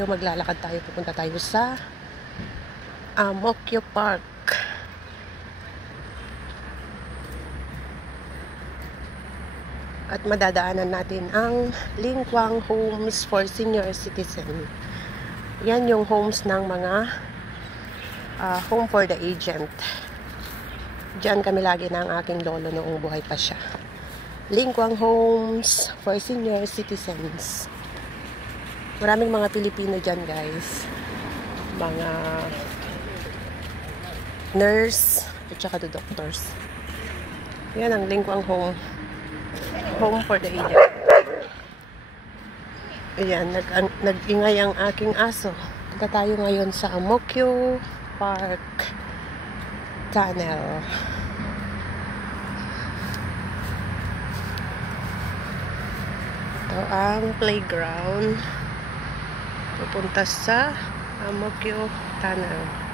tayo, maglalakad tayo, pupunta tayo sa Mokyo Park. At madadaanan natin ang Lingkwang Homes for Senior Citizen. Yan yung homes ng mga home for the agent. Diyan kami lagi ng aking lolo noong buhay pa siya. Lingkwang Homes for Senior Citizens. Maraming mga Pilipino dyan, guys. Mga nurse at saka the doctors. Yan ang Lingkwang Home for the agent. Ayan, nag-ingay ang aking aso. Punta tayo ngayon sa Mokyo Park Tunnel. Ito ang playground. Pupunta sa Mokyo Tunnel.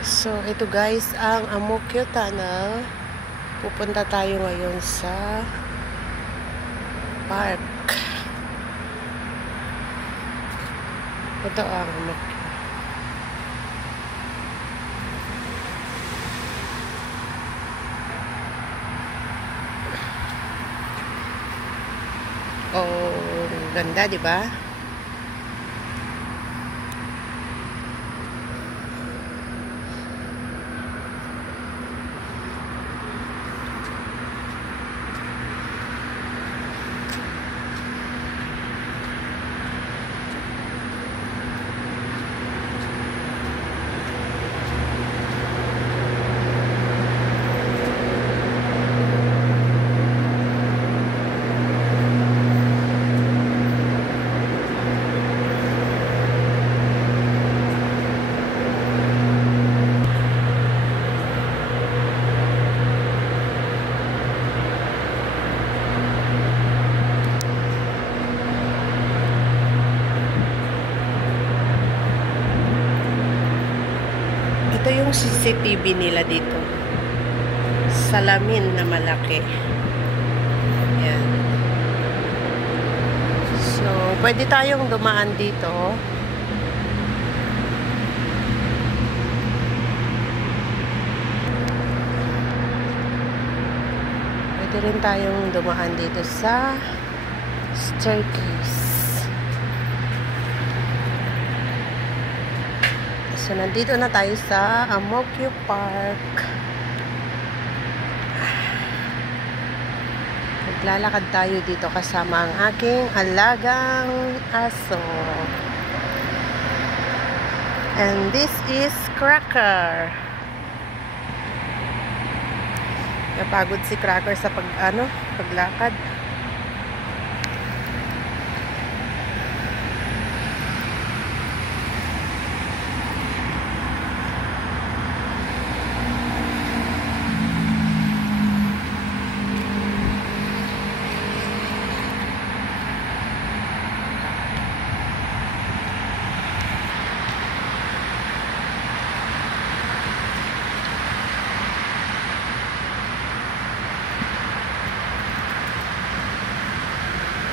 So, ito guys, ang Mokyo Tunnel. Pupunta tayo ngayon sa park. Ito ang Mokyo. Oh, ganda, di ba? Ito yung CCTV nila dito. Salamin na malaki. Yan. So, pwede tayong dumaan dito. Pwede rin tayong dumaan dito sa staircase. So, nandito na tayo sa Mokyo Park. Naglalakad tayo dito kasama ang aking alagang aso. And this is Cracker. Napagod si Cracker sa paglakad.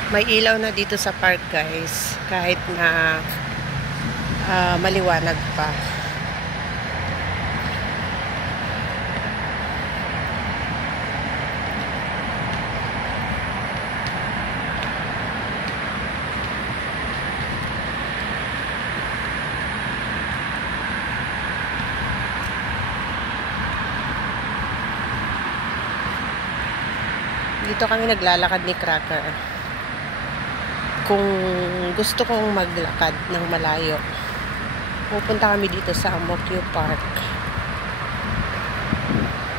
May ilaw na dito sa park, guys, kahit na maliwanag pa. Dito kami naglalakad ni Cracker. Kung gusto kong maglakad ng malayo, pupunta kami dito sa Amokyo Park.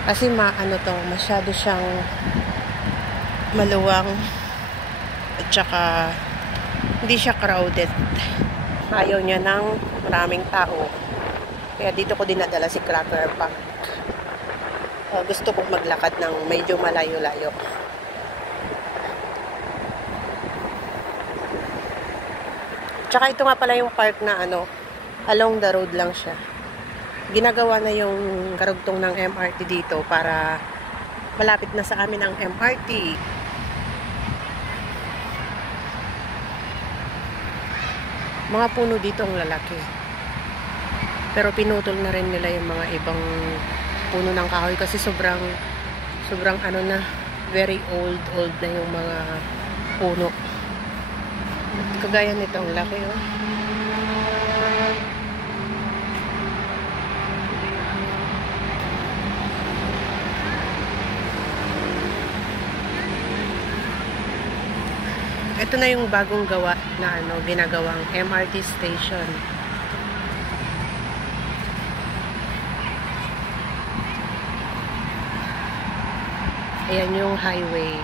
Kasi masyado siyang maluwang at saka hindi siya crowded. Ayaw niya ng maraming tao. Kaya dito ko dinadala si Cracker Park. Gusto kong maglakad ng medyo malayo-layo. Tsaka ito nga pala yung park na along the road lang siya. Ginagawa na yung karugtong ng MRT dito para malapit na sa amin ang MRT. Mga puno dito ang lalaki. Pero pinutol na rin nila yung mga ibang puno ng kahoy kasi sobrang very old na yung mga puno. Kagaya nito ang laki, oh. Ito na yung bagong gawa na ginagawang MRT station. Ayan yung highway.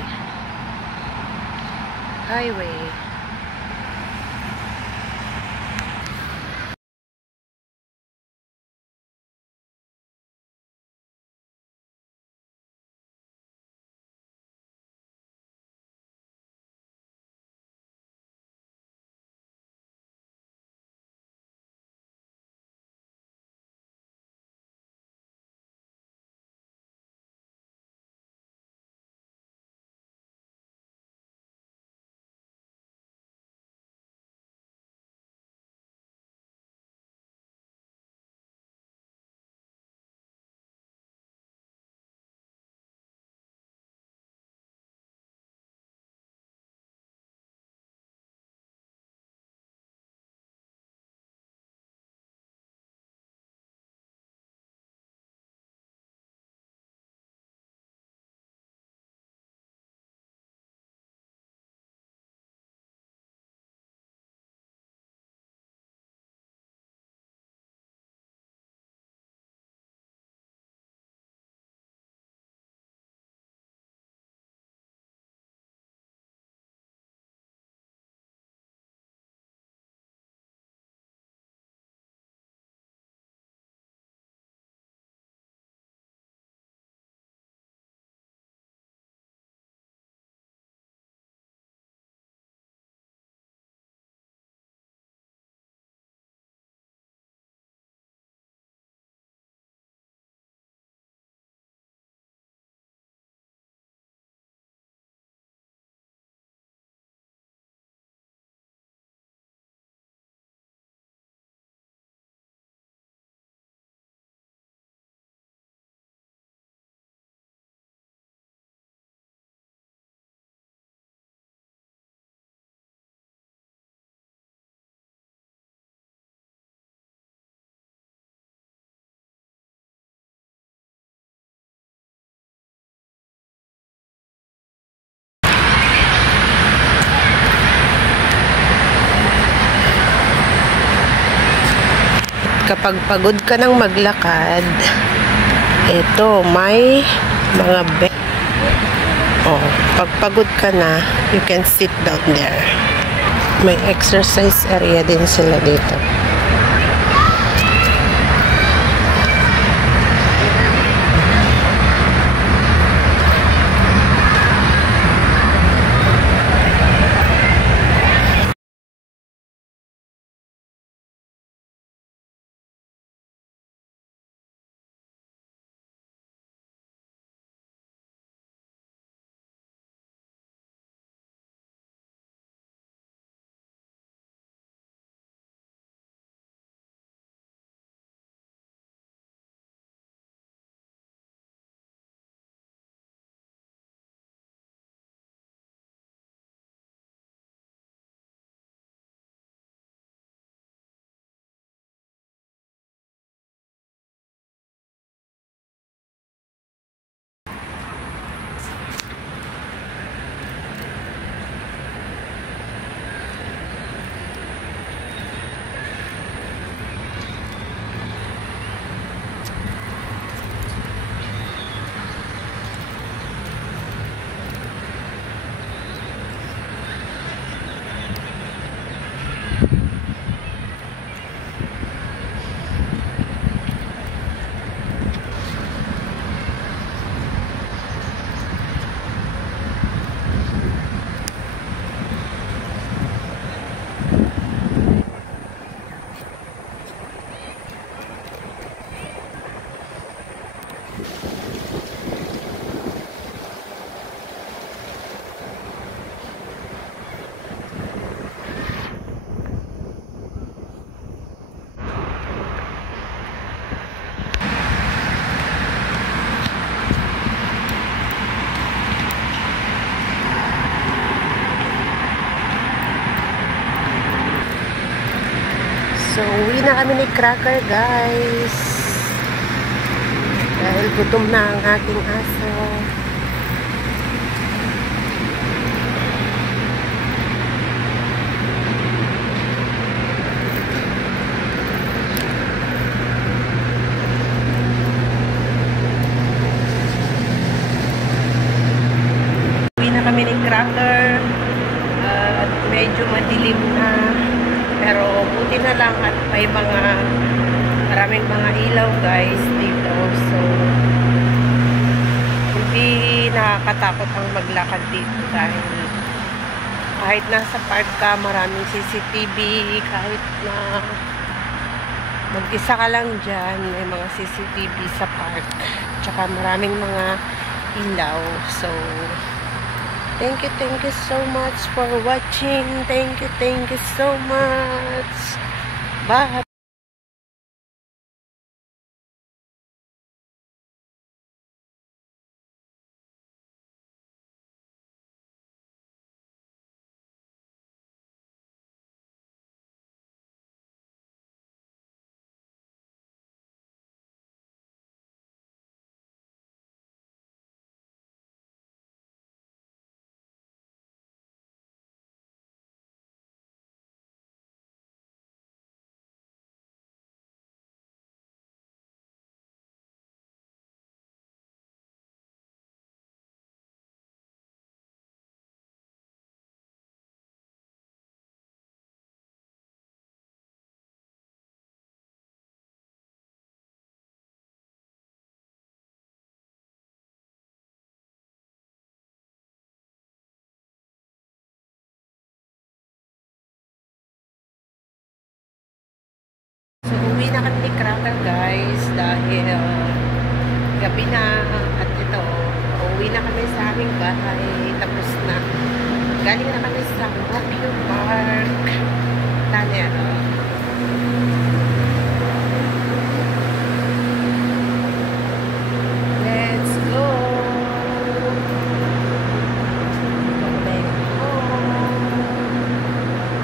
Kapag pagod ka ng maglakad, ito, may mga bed. Pag pagod ka na, you can sit down there. May exercise area din sila dito. Uwi na kami ni Cracker, guys. Dahil gutom na ang aking aso. Uwi na kami ni Cracker. At medyo madilim na. Pero buti na lang at may maraming mga ilaw, guys, dito. So, hindi nakakatakot ang maglakad dito dahil kahit nasa park ka, maraming CCTV, kahit na mag-isa ka lang dyan, may mga CCTV sa park. Tsaka maraming mga ilaw. So, thank you so much for watching. Thank you so much. Bye. So, uwi na kami ni Cracker, guys, dahil gabi na at ito, uwi na kami sa aming bahay, tapos na. Galing na kami sa Mokyo Park, Tanero. Let's go! Go back home!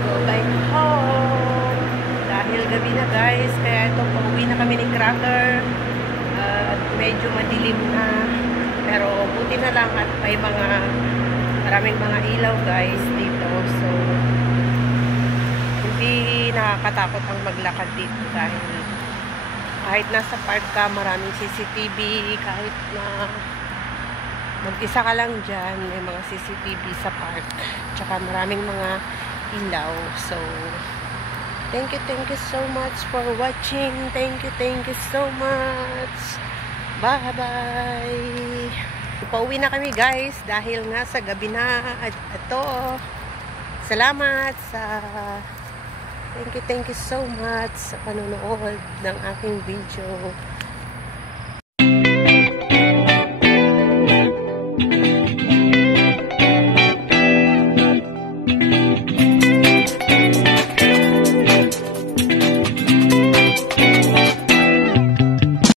Go back home! Dahil gabi na, guys, kaya ito, pauwi na kami ni Cracker. At medyo madilim na. Pero buti na lang at may maraming mga ilaw, guys, dito. So, hindi nakakatakot ang maglakad dito dahil kahit nasa park ka, maraming CCTV, kahit na mag-isa ka lang dyan, may mga CCTV sa park. Tsaka maraming mga ilaw. So, thank you so much for watching. Thank you so much. Bye-bye. Pauwi na kami, guys, dahil nga sa gabi na. At ito, salamat sa thank you so much sa panonood ng aking video.